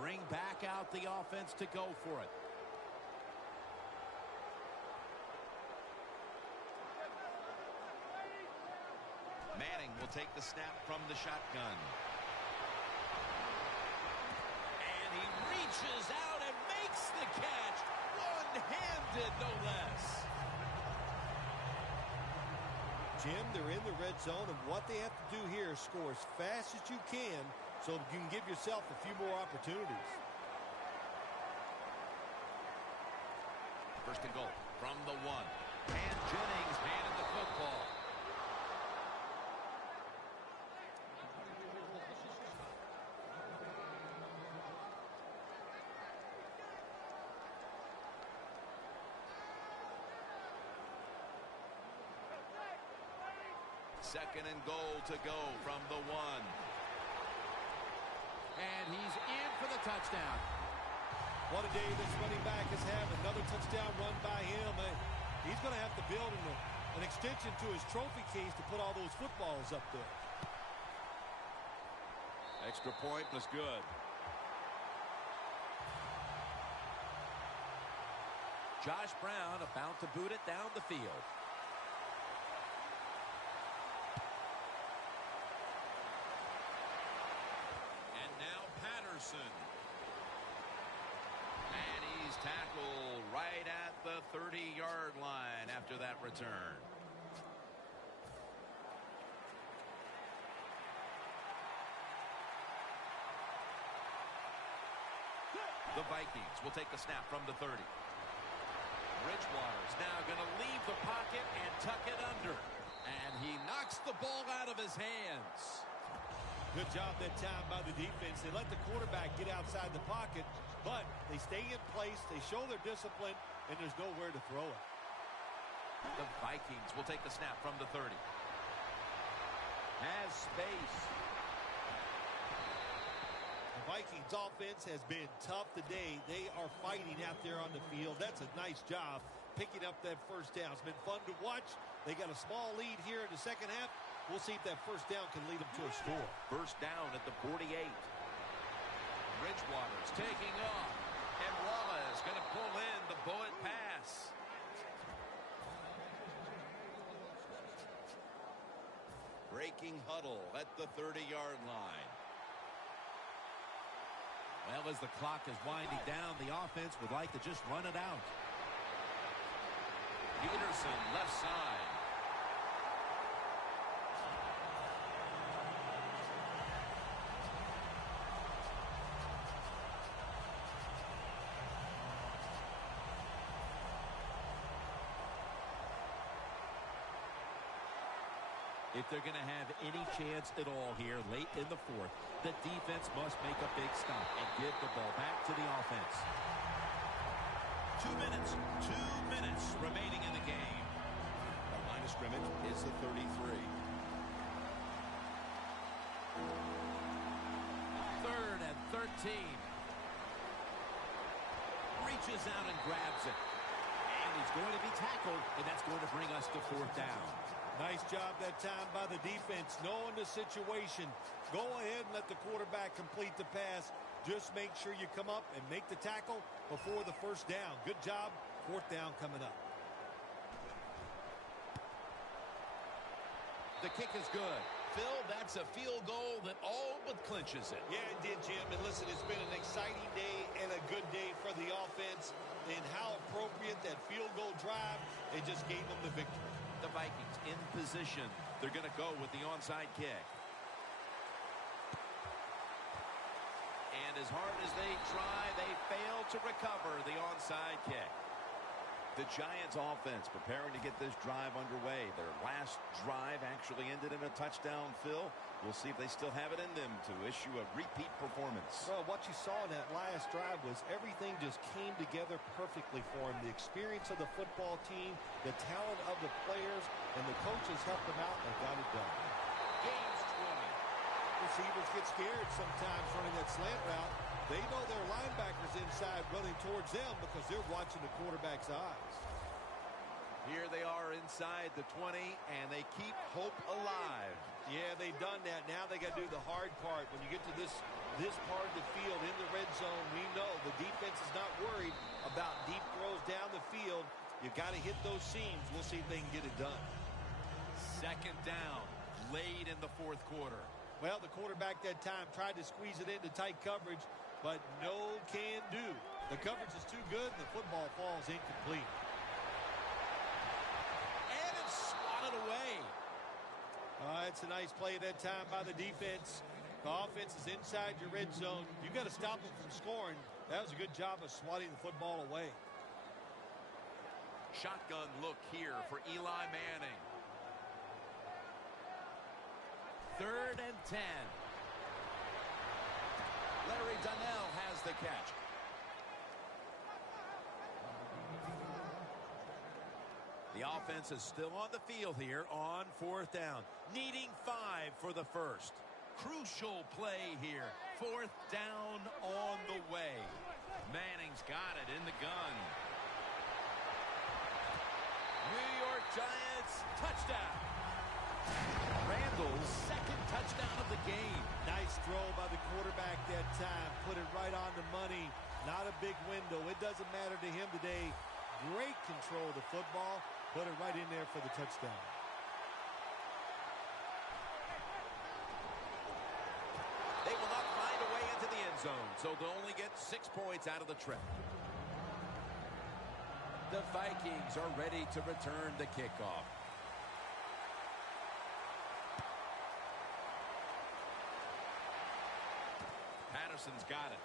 Bring back out the offense to go for it. Manning will take the snap from the shotgun. And he reaches out and makes the catch. One-handed, no less. Jim, they're in the red zone, and what they have to do here is score as fast as you can so you can give yourself a few more opportunities. 1st and goal from the 1. And Jennings handed the football. Second and goal to go from the 1. And he's in for the touchdown. What a day this running back has had. Another touchdown run by him. He's going to have to build an extension to his trophy case to put all those footballs up there. Extra point was good. Josh Brown about to boot it down the field. And he's tackled right at the 30-yard line after that return. The Vikings will take the snap from the 30. Bridgewater's now going to leave the pocket and tuck it under. And he knocks the ball out of his hands. Good job that time by the defense. They let the quarterback get outside the pocket, but they stay in place, they show their discipline, and there's nowhere to throw it. The Vikings will take the snap from the 30. Has space. The Vikings offense has been tough today. They are fighting out there on the field. That's a nice job picking up that first down. It's been fun to watch. They got a small lead here in the second half. We'll see if that first down can lead them to a score. First down at the 48. Bridgewater's taking off. And Wallace going to pull in the bullet pass. Breaking huddle at the 30-yard line. Well, as the clock is winding down, the offense would like to just run it out. Peterson, left side. If they're going to have any chance at all here late in the fourth, the defense must make a big stop and give the ball back to the offense. 2 minutes remaining in the game. The line of scrimmage is the 33. Third and 13. Reaches out and grabs it. And he's going to be tackled, and that's going to bring us to fourth down. Nice job that time by the defense, knowing the situation. Go ahead and let the quarterback complete the pass. Just make sure you come up and make the tackle before the first down. Good job. Fourth down coming up. The kick is good. Phil, that's a field goal that all but clinches it. Yeah, it did, Jim. And listen, it's been an exciting day and a good day for the offense. And how appropriate that field goal drive. It just gave them the victory. The Vikings in position. They're going to go with the onside kick. And as hard as they try, they fail to recover the onside kick. The Giants offense preparing to get this drive underway. Their last drive actually ended in a touchdown, Phil. We'll see if they still have it in them to issue a repeat performance. Well, what you saw in that last drive was everything just came together perfectly for him. The experience of the football team, the talent of the players, and the coaches helped them out and got it done. Gains 20. Receivers get scared sometimes running that slant route. They know their linebackers inside running towards them because they're watching the quarterback's eyes. Here they are inside the 20, and they keep hope alive. Yeah, they've done that. Now they got to do the hard part. When you get to this part of the field in the red zone, we know the defense is not worried about deep throws down the field. You got to hit those seams. We'll see if they can get it done. Second down, late in the fourth quarter. Well, the quarterback that time tried to squeeze it into tight coverage, but no can do. The coverage is too good, and the football falls incomplete. And it's swatted away. It's a nice play at that time by the defense. The offense is inside your red zone. You got to stop them from scoring. That was a good job of swatting the football away. Shotgun look here for Eli Manning. Third and 10. Larry Donnell has the catch. The offense is still on the field here on fourth down, needing 5 for the first. Crucial play here. Fourth down on the way. Manning's got it in the gun. New York Giants touchdown. Randall's second touchdown of the game. Nice throw by the quarterback that time. Put it right on the money. Not a big window. It doesn't matter to him today. Great control of the football. Put it right in there for the touchdown. They will not find a way into the end zone, so they'll only get 6 points out of the trip. The Vikings are ready to return the kickoff. Patterson's got it.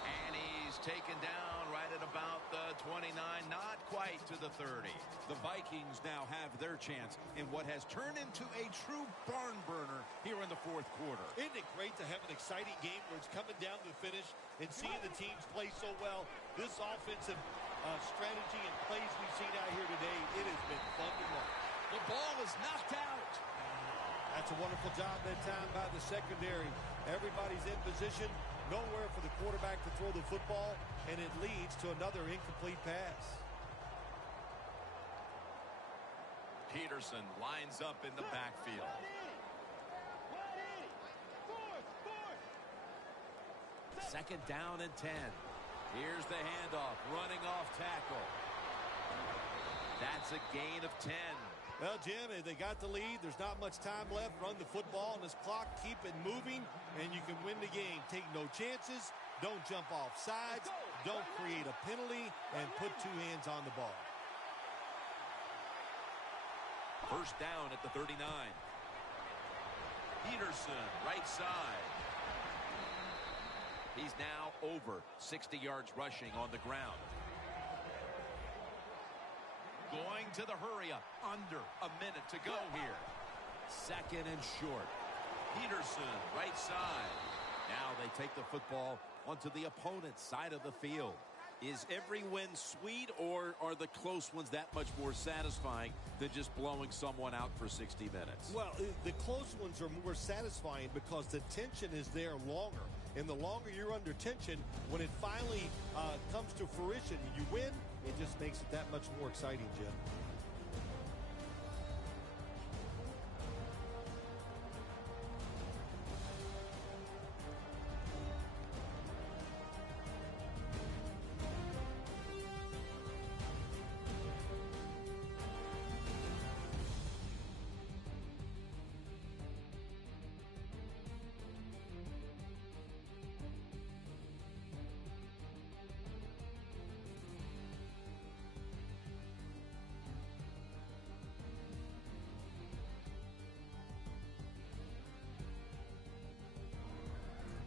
And he's taken down right at about the 29, not quite to the 30. The Vikings now have their chance in what has turned into a true barn burner here in the fourth quarter. Isn't it great to have an exciting game where it's coming down to the finish and seeing the teams play so well? This offensive strategy and plays we've seen out here today, it has been fun to watch. The ball is knocked out. That's a wonderful job that time by the secondary. Everybody's in position, nowhere for the quarterback to throw the football, and it leads to another incomplete pass. Peterson lines up in the backfield. Second down and 10. Here's the handoff, running off tackle. That's a gain of 10. Well, Jim, if they got the lead, there's not much time left. Run the football on this clock, keep it moving, and you can win the game. Take no chances, don't jump off sides, don't create a penalty, and put two hands on the ball. First down at the 39. Peterson, right side. He's now over 60 yards rushing on the ground. Going to the hurry-up. Under a minute to go here. Second and short. Peterson, right side. Now they take the football onto the opponent's side of the field. Is every win sweet, or are the close ones that much more satisfying than just blowing someone out for 60 minutes? Well, the close ones are more satisfying because the tension is there longer. And the longer you're under tension, when it finally comes to fruition, you win, it just makes it that much more exciting, Jim.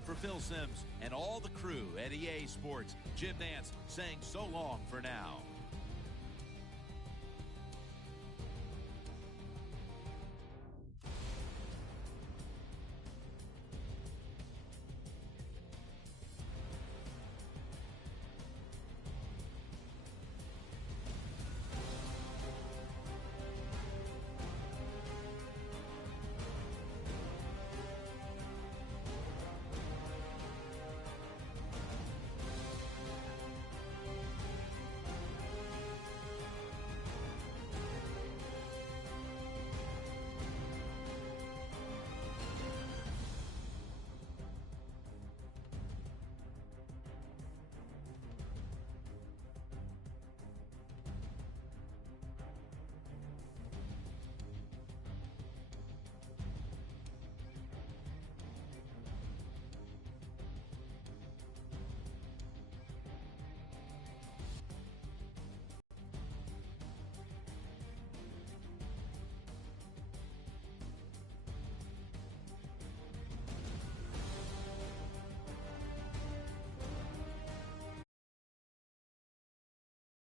For Phil Simms and all the crew at EA Sports, Jim Nance saying so long for now.